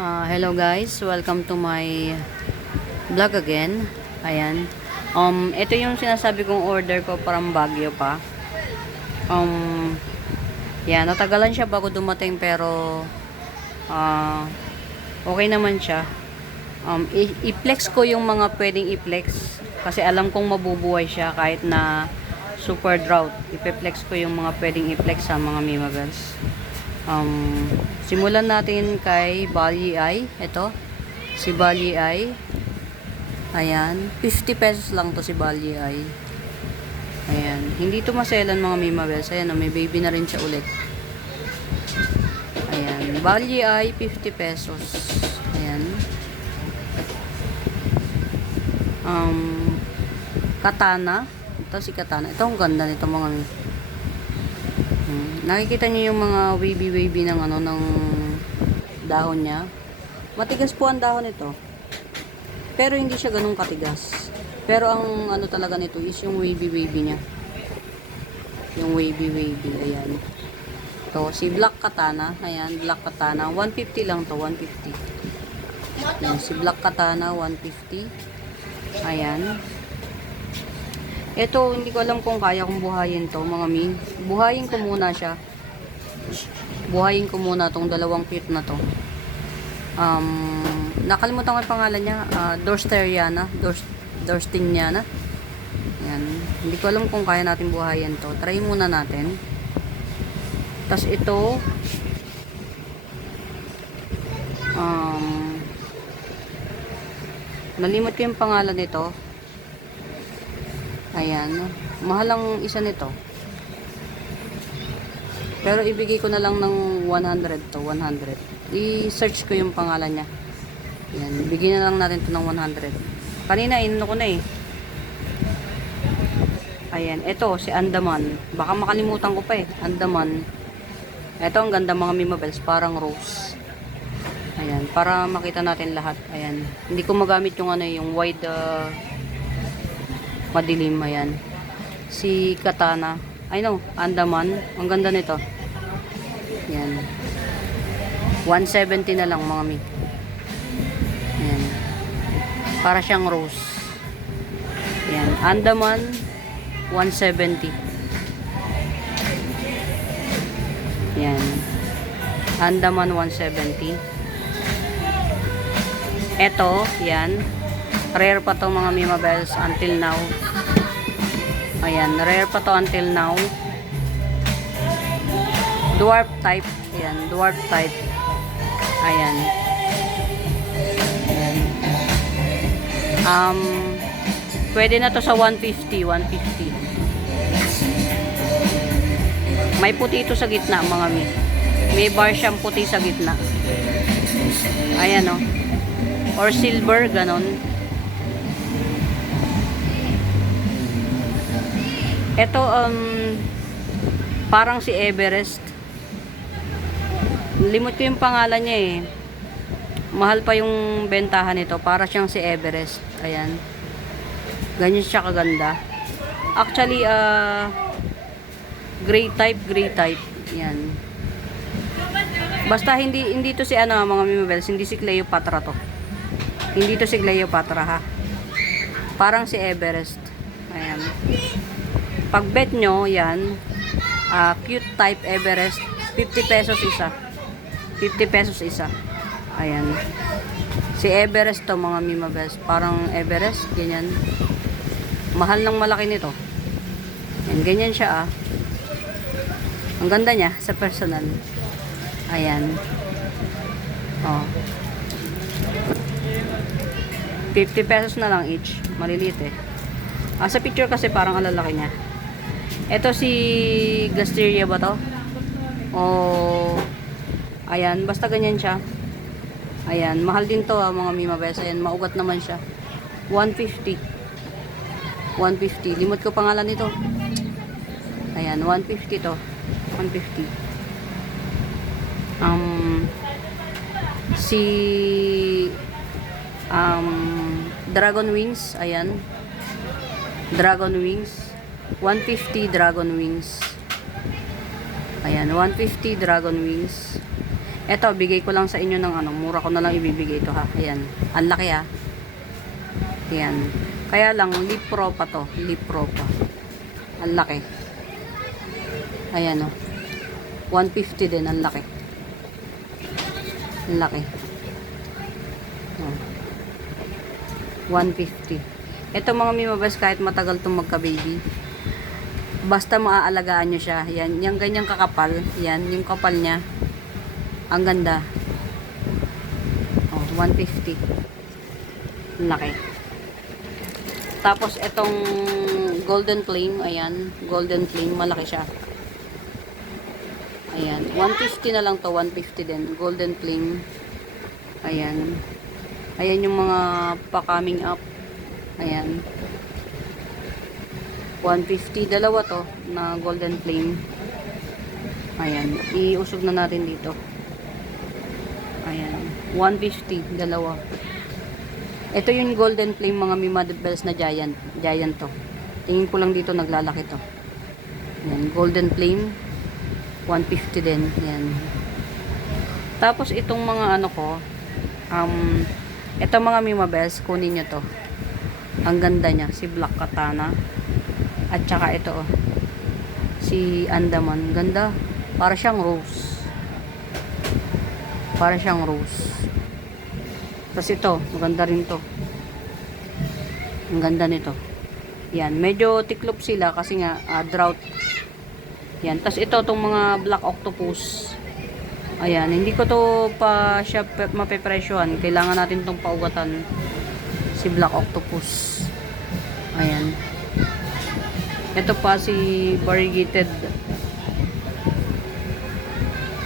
Hello guys, welcome to my vlog again. Ayan. Ito yung sinasabi kong order ko from Baguio pa. Um, yan, natagalan siya bago dumating pero okay naman siya. I-flex ko yung mga pwedeng i-flex kasi alam kong mabubuhay siya kahit na super drought. I-flex ko yung mga pwedeng i-flex sa mga mimagals. Simulan natin kay Bali Eye. Ito, si Bali Eye. Ayan, 50 pesos lang to si Bali Eye. Ayan, hindi to maselan mga mimagals. Ayan, may baby na rin siya ulit. Ayan, Bali Eye, 50 pesos. Ayan. Katana. Ito si Katana. Ito ang ganda nito mga nakikita niyo yung mga wavy ng ng dahon niya. Matigas po ang dahon nito. Pero hindi siya ganun katigas. Pero ang talaga nito is yung wavy niya. Yung wavy. Ayan. To si Black Katana. Ayan, Black Katana. 150 lang to, 150. Ayan, si Black Katana, 150. Ayan. Ito, hindi ko alam kung kaya kong buhayin to, mga min. Buhayin ko muna siya. Buhayin ko muna tong dalawang cute na to. Nakalimutan ko yung pangalan niya. Dorsteniana. Dorsteniana. Yan. Hindi ko alam kung kaya natin buhayin to. Try muna natin. Tapos ito, nalimot ko yung pangalan nito. Ayan. Mahal ang isa nito. Pero ibigay ko na lang ng 100 to. 100. I-search ko yung pangalan niya. Ayan. Bigyan na lang natin to ng 100. Kanina, inano ko na eh. Ayan. Ito, si Andaman. Baka makalimutan ko pa eh. Andaman. Ito, ang ganda mga mimabels. Parang rose. Ayan. Para makita natin lahat. Ayan. Hindi ko magamit yung yung wide madilim. Ayan. Si Katana. I know, Andaman. Ang ganda nito. Ayan. 170 na lang mga mi. Ayan. Para siyang rose. Ayan. Andaman, 170. Ayan. Andaman, 170. Ito, yan. Rare pa to mga mimabels until now. Ayan, rare pa to until now. Dwarf type. Ayan, dwarf type. Ayan. Pwede na to sa 150. 150. May puti ito sa gitna mga mi. May bar siyang puti sa gitna. Ayan o. Or silver, ganon. Ito, parang si Everest. Limot ko yung pangalan niya eh. Mahal pa yung bentahan nito. Para siyang si Everest. Ayan. Ganyan siya kaganda. Actually, gray type. Ayan. Basta hindi to si mga mimabels. Hindi si Cleopatra to. Hindi to si Cleopatra ha. Parang si Everest. Ayan. Pag bet nyo, yan, cute type Everest, 50 pesos isa. 50 pesos isa. Ayan. Si Everest to mga mimabels. Parang Everest, ganyan. Mahal ng malaki nito. Ayan, ganyan siya Ang ganda niya sa personal. Ayan. Oh. 50 pesos na lang each. Maliliit eh. Sa picture kasi parang alalaki niya. Ito si Gasteria ba to? Ayan, basta ganyan siya. Ayan, mahal din to mga mimabels. Ayan, maugat naman siya. 150. 150. Limot ko pangalan nito. Ayan, 150 to. 150. Si Dragon Wings. Ayan. Dragon Wings. 150 Dragon Wings. Ayan, 150 Dragon Wings. Eto, bigay ko lang sa inyo ng ano, mura ko na lang ibibigay ito ha. Ayan. Ang laki ha. Ayan. Kaya lang, Lip Pro pa to. Lip Pro pa. Ang laki. Ayan o. 150 din, ang laki. Ang laki. Oh. 150. Ito mga mimabas, kahit matagal itong magka-baby, basta maaalagaan nyo siya. Yan, yung ganyang kakapal. Yan, yung kapal niya. Ang ganda. Oh, 150. Laki. Tapos, itong golden flame. Ayan, golden flame. Malaki siya. Ayan. 150 na lang to. 150 din. Golden flame. Ayan. Ayan yung mga pa-coming up. Ayan. 150. Dalawa to na golden flame. Ayan. Iusog na natin dito. Ayan. 150. Dalawa. Ito yung golden flame mga Mimabels na giant. Giant to. Tingin ko lang dito naglalaki to. Ayan. Golden flame. 150 din. Ayan. Tapos itong mga ano ko. Ito mga Mimabels. Kunin nyo to. Ang ganda niya. Si Black Katana. At saka ito oh. Si Andaman. Ganda. Para siyang rose. Para siyang rose. Tapos ito, maganda rin to. Ang ganda nito. Yan, medyo tiklop sila kasi nga drought. Yan, tapos ito tong mga black octopus. Ayan, hindi ko to pa siya mapepresyohan. Kailangan natin tong paugatan. Si black octopus. Ayan. Ito pa si variegated.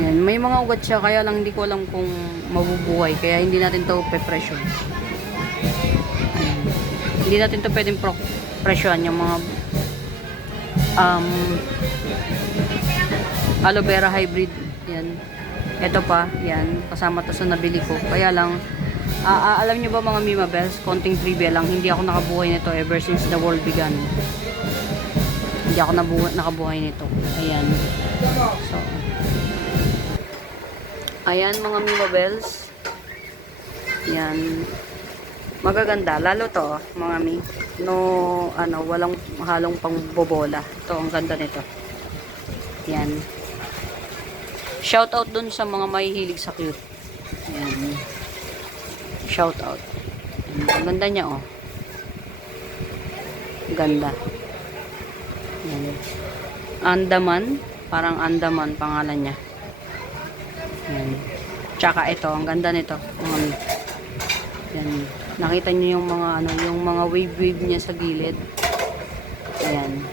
Yan, may mga ugat siya kaya lang hindi ko alam kung mabubuhay kaya hindi natin to pe-pressure. Hindi natin to pwedeng presyohan yung mga aloe vera hybrid. Yan. Ito pa, yan, kasama to sa nabili ko. Kaya lang alam nyo ba mga Mimabels, konting trivia lang, hindi ako nakabuhay nito ever since the world began. Hindi ako nakabuhay nito. Ayan. So, ayan mga Mimabels. Yan. Magaganda. Lalo to, mga mi. No, walang halong pangbobola. Ito, ang ganda nito. Yan. Shout out dun sa mga mahihilig sa cute. Yan. Shout out. Ang ganda niya, oh. Ganda. Yan. Andaman. Parang Andaman pangalan niya. Yan. Tsaka ito, ang ganda nito. Yan. Nakita niyo yung mga yung mga wave niya sa gilid. Ayan.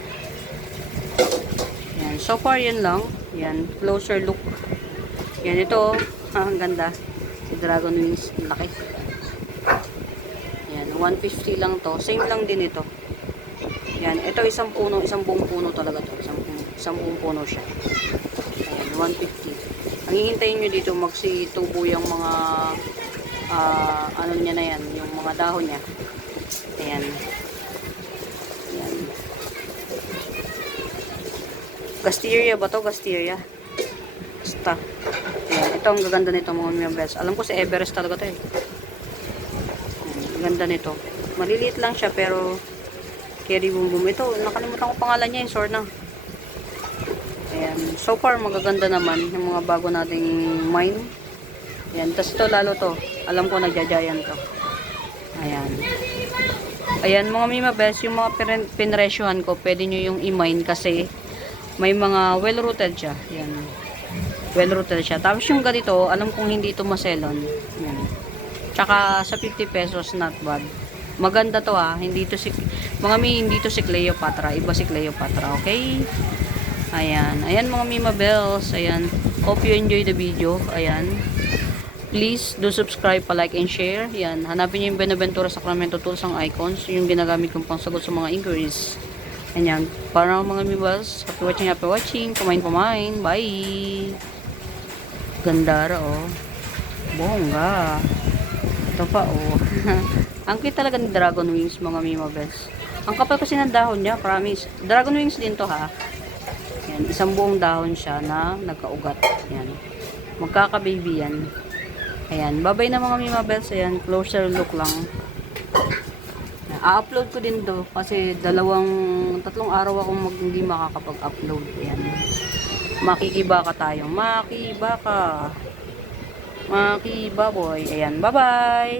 Yan. So far yan lang. Yan, closer look. Yan ito, ang ganda. Si Dragon Wings, laki. Yan, 150 lang to. Same lang din ito. Yan, ito isang puno, isang buong puno talaga to. Isang buong puno siya. Ayan, 150. Ang hihintayin nyo dito, magsitubo yung mga ano niya na yan, yung mga dahon niya. Ayan. Ayan. Gasteria ba to? Gasteria. Basta. Ayan. Ito ang gaganda nito mga Mimabels. Alam ko si Everest talaga to eh. Ayan. Ang ganda nito. Maliliit lang siya pero carry boom boom. Ito, nakalimutan ko pangalan niya yung sword na. Ayan. So far, magaganda naman yung mga bago nating mine. Ayan. Tapos ito, lalo to. Alam ko, nagja-giant to. Ayan. Ayan, mga Mimabels, yung mga pinresyohan ko, pwede nyo yung i-mine kasi may mga well-rooted siya. Ayan. Well-rooted siya. Tapos yung ganito, alam kong hindi ito maselon. Ayan. Tsaka sa 50 pesos, not bad. Maganda to hindi to si hindi to si Cleopatra, iba si Cleopatra, okay? Ayan, ayan mga Mimabels, ayan. Hope you enjoy the video. Ayan. Please do subscribe, like and share. Ayan, hanapin niyo yung Benaventura Sacramento tools ang icons, yung ginagamit kong pangsagot sa mga inquiries. Ayan, para mga Mimabels, happy watching, kumain. Bye. Gandara bongga. Ito pa ang cute talaga ni Dragon Wings mga Mimabels. Ang kapal kasi ng dahon niya, promise. Dragon Wings din to Yan, isang buong dahon siya na nagkaugat. Yan. Magkaka-baby yan. Ayan, bye-bye na mga Mima Bells. Ayan, closer look lang. A-upload ko din to kasi tatlong araw akong hindi makakapag-upload. Ayan. Makikibaka tayo. Makibaka. Makibaboy. Ayan, bye-bye!